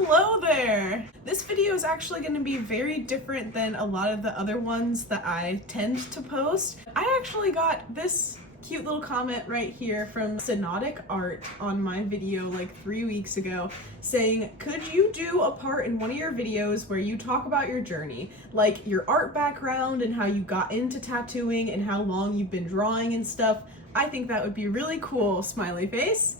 Hello there! This video is actually going to be very different than a lot of the other ones that I tend to post. I actually got this cute little comment right here from Synodic Art on my video like 3 weeks ago saying, could you do a part in one of your videos where you talk about your journey, like your art background and how you got into tattooing and how long you've been drawing and stuff? I think that would be really cool, smiley face.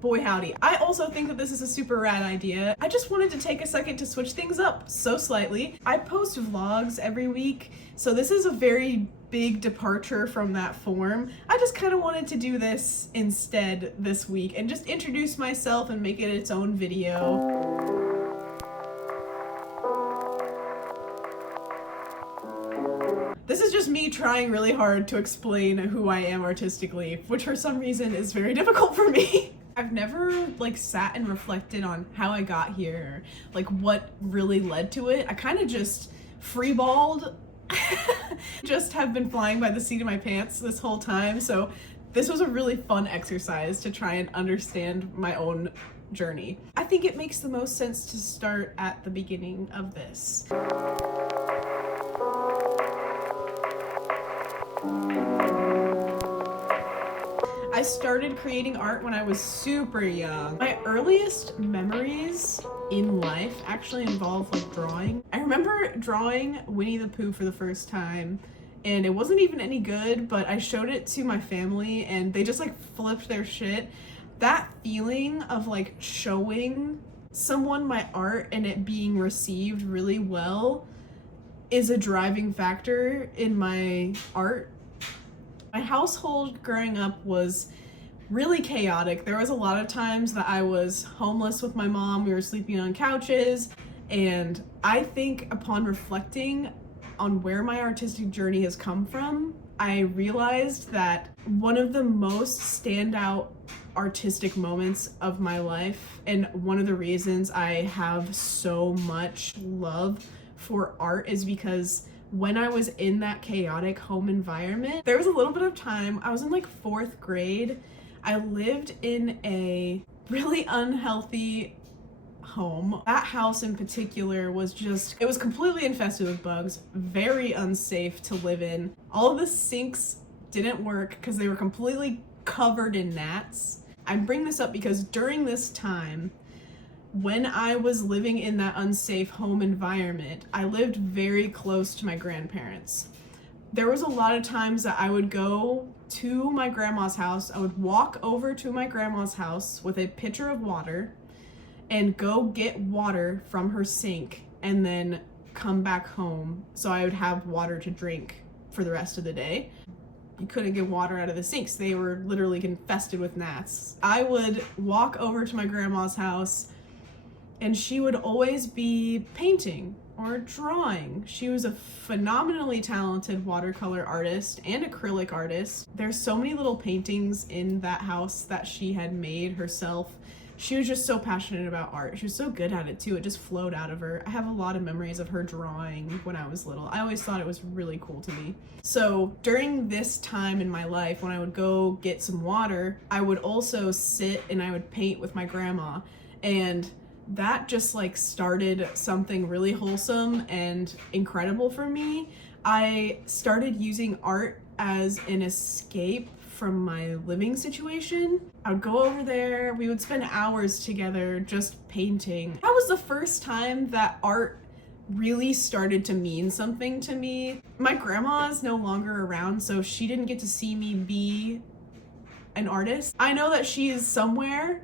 Boy howdy. I also think that this is a super rad idea. I just wanted to take a second to switch things up so slightly. I post vlogs every week, so this is a very big departure from that form. I just kind of wanted to do this instead this week and just introduce myself and make it its own video. This is just me trying really hard to explain who I am artistically, which for some reason is very difficult for me. I've never sat and reflected on how I got here, what really led to it. I kind of just freeballed, just have been flying by the seat of my pants this whole time. So this was a really fun exercise to try and understand my own journey. I think it makes the most sense to start at the beginning of this. I started creating art when I was super young. My earliest memories in life actually involve drawing. I remember drawing Winnie the Pooh for the first time, and it wasn't even any good, but I showed it to my family and they just flipped their shit. That feeling of showing someone my art and it being received really well is a driving factor in my art. My household growing up was really chaotic. There was a lot of times that I was homeless with my mom. We were sleeping on couches. And I think upon reflecting on where my artistic journey has come from, I realized that one of the most standout artistic moments of my life, and one of the reasons I have so much love for art, is because when I was in that chaotic home environment, there was a little bit of time, I was in 4th grade. I lived in a really unhealthy home. That house in particular was it was completely infested with bugs, very unsafe to live in. All of the sinks didn't work because they were completely covered in gnats. I bring this up because during this time, when I was living in that unsafe home environment, I lived very close to my grandparents. There was a lot of times that I would go to my grandma's house. I would walk over to my grandma's house with a pitcher of water and go get water from her sink and then come back home so I would have water to drink for the rest of the day. You couldn't get water out of the sinks. They were literally infested with gnats. I would walk over to my grandma's house and she would always be painting or drawing. She was a phenomenally talented watercolor artist and acrylic artist. There's so many little paintings in that house that she had made herself. She was just so passionate about art. She was so good at it too. It just flowed out of her. I have a lot of memories of her drawing when I was little. I always thought it was really cool to me. So during this time in my life, when I would go get some water, I would also sit and I would paint with my grandma. And that just started something really wholesome and incredible for me. I started using art as an escape from my living situation. I would go over there, we would spend hours together just painting. That was the first time that art really started to mean something to me. My grandma is no longer around, so she didn't get to see me be an artist. I know that she is somewhere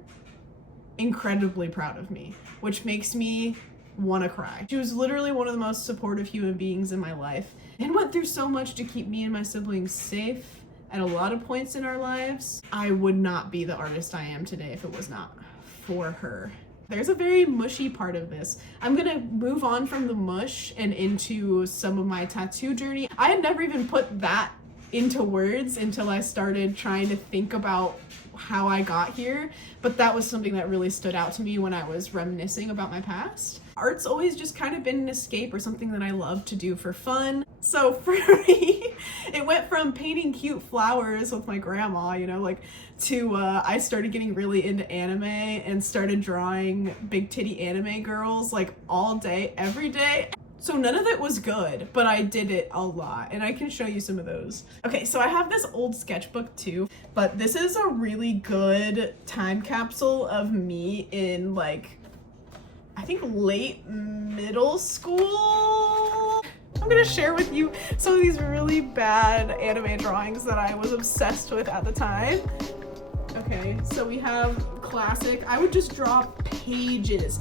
incredibly proud of me, which makes me want to cry. She was literally one of the most supportive human beings in my life and went through so much to keep me and my siblings safe at a lot of points in our lives. I would not be the artist I am today if it was not for her. There's a very mushy part of this. I'm gonna move on from the mush and into some of my tattoo journey. I had never even put that into words until I started trying to think about how I got here, but that was something that really stood out to me when I was reminiscing about my past. Art's always just kind of been an escape or something that I love to do for fun. So for me, it went from painting cute flowers with my grandma, you know, like, to I started getting really into anime and started drawing big titty anime girls like all day, every day. So none of it was good, but I did it a lot, and I can show you some of those. Okay, so I have this old sketchbook too, but this is a really good time capsule of me in, like, I think late middle school. I'm gonna share with you some of these really bad anime drawings that I was obsessed with at the time. Okay, so we have classic. I would just draw pages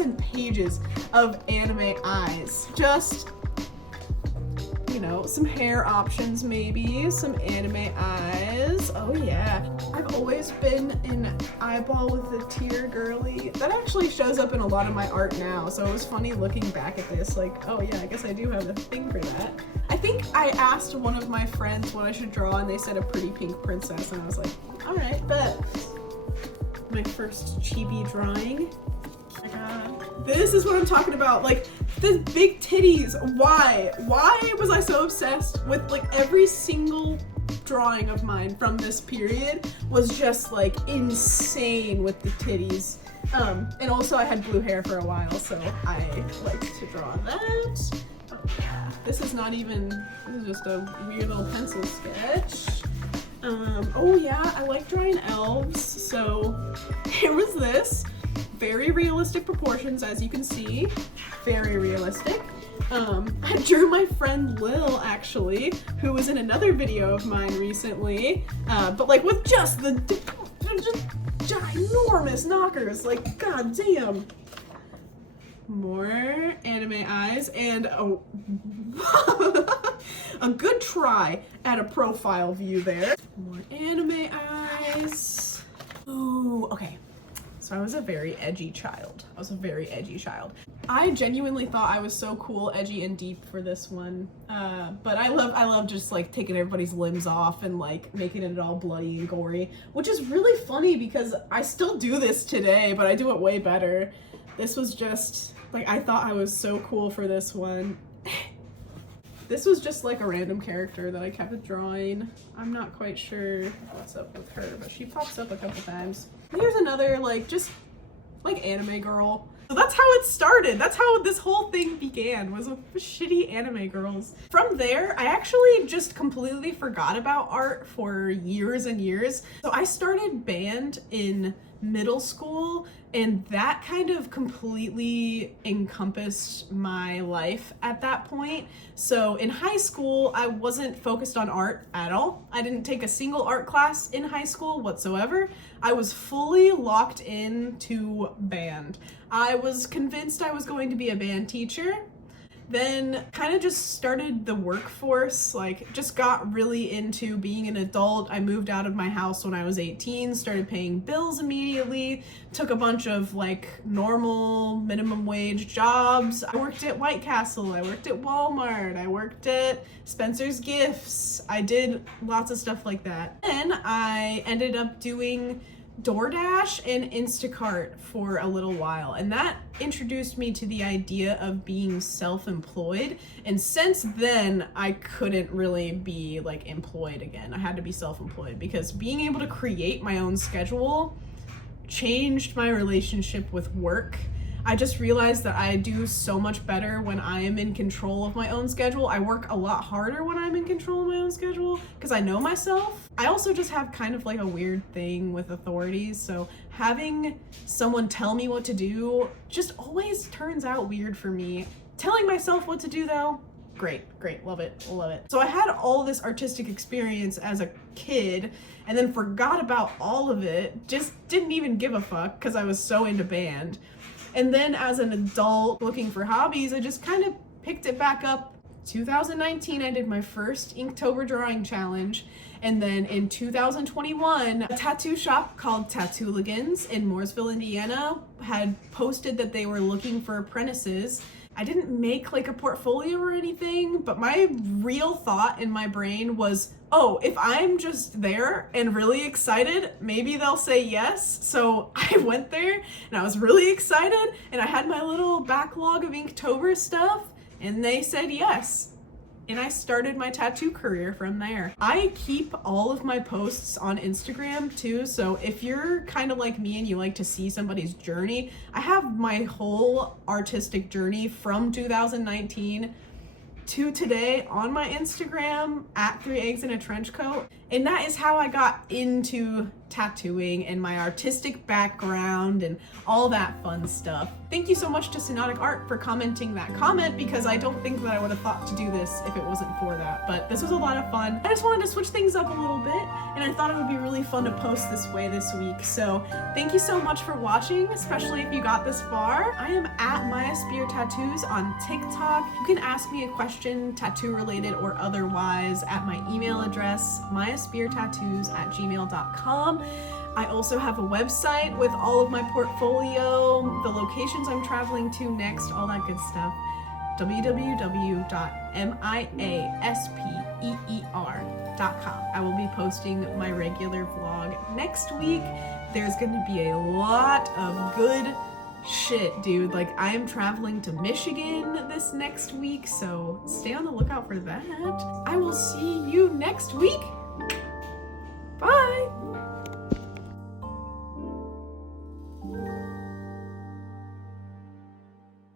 and pages of anime eyes. Just, you know, some hair options maybe, some anime eyes. Oh yeah. I've always been an eyeball with a tear girly. That actually shows up in a lot of my art now, so it was funny looking back at this, like, oh yeah, I guess I do have a thing for that. I think I asked one of my friends what I should draw, and they said a pretty pink princess, and I was like, alright, bet. My first chibi drawing. Oh my god. This is what I'm talking about, like, the big titties. Why was I so obsessed with, like, every single drawing of mine from this period was just, like, insane with the titties. And also I had blue hair for a while, so I liked to draw that. Oh, yeah. This is just a weird little pencil sketch. Oh yeah, I like drawing elves, so here was this. Very realistic proportions, as you can see. Very realistic. I drew my friend Lil, actually, who was in another video of mine recently, but like with just ginormous knockers, like, god damn. More anime eyes, and a good try at a profile view there. More anime eyes. Ooh, okay. So I was a very edgy child. I genuinely thought I was so cool, edgy, and deep for this one. But I love just like taking everybody's limbs off and like making it all bloody and gory, which is really funny because I still do this today, but I do it way better. This was just, like, I thought I was so cool for this one. This was just like a random character that I kept drawing. I'm not quite sure what's up with her, but she pops up a couple times. Here's another, like, just like anime girl. So that's how it started. That's how this whole thing began, was with shitty anime girls. From there, I actually just completely forgot about art for years and years. So I started band in middle school, and that kind of completely encompassed my life at that point. So in high school, I wasn't focused on art at all. I didn't take a single art class in high school whatsoever. I was fully locked into band. I was convinced I was going to be a band teacher. Then kind of just started the workforce, like just got really into being an adult. I moved out of my house when I was 18, started paying bills immediately, took a bunch of like normal minimum wage jobs. I worked at White Castle, I worked at Walmart, I worked at Spencer's Gifts. I did lots of stuff like that. Then I ended up doing DoorDash and Instacart for a little while, and that introduced me to the idea of being self-employed. And since then, I couldn't really be like employed again. I had to be self-employed because being able to create my own schedule changed my relationship with work. I just realized that I do so much better when I am in control of my own schedule. I work a lot harder when I'm in control of my own schedule because I know myself. I also just have kind of like a weird thing with authorities, so having someone tell me what to do just always turns out weird for me. Telling myself what to do though, great, love it. So I had all this artistic experience as a kid and then forgot about all of it, just didn't even give a fuck because I was so into band. And then as an adult looking for hobbies, I just kind of picked it back up. 2019, I did my first Inktober drawing challenge. And then in 2021, a tattoo shop called Tattooligans in Mooresville, Indiana had posted that they were looking for apprentices. I didn't make like a portfolio or anything, but my real thought in my brain was, oh, if I'm just there and really excited, maybe they'll say yes. So I went there and I was really excited and I had my little backlog of Inktober stuff and they said yes. and I started my tattoo career from there. I keep all of my posts on Instagram too, so if you're kind of like me and you like to see somebody's journey, I have my whole artistic journey from 2019 to today on my Instagram at 3 Eggs in a Trench Coat. And that is how I got into tattooing and my artistic background and all that fun stuff. Thank you so much to Synodic Art for commenting that comment, because I don't think that I would have thought to do this if it wasn't for that. But this was a lot of fun. I just wanted to switch things up a little bit, and I thought it would be really fun to post this way this week. So thank you so much for watching, especially if you got this far. I am at Maya Spear Tattoos on TikTok. You can ask me a question, tattoo related or otherwise, at my email address, mayaspeartattoos@gmail.com. I also have a website with all of my portfolio, the locations I'm traveling to next, all that good stuff. www.miaspeer.com. I will be posting my regular vlog next week. There's gonna be a lot of good shit, dude. Like, I am traveling to Michigan this next week, so stay on the lookout for that. I will see you next week.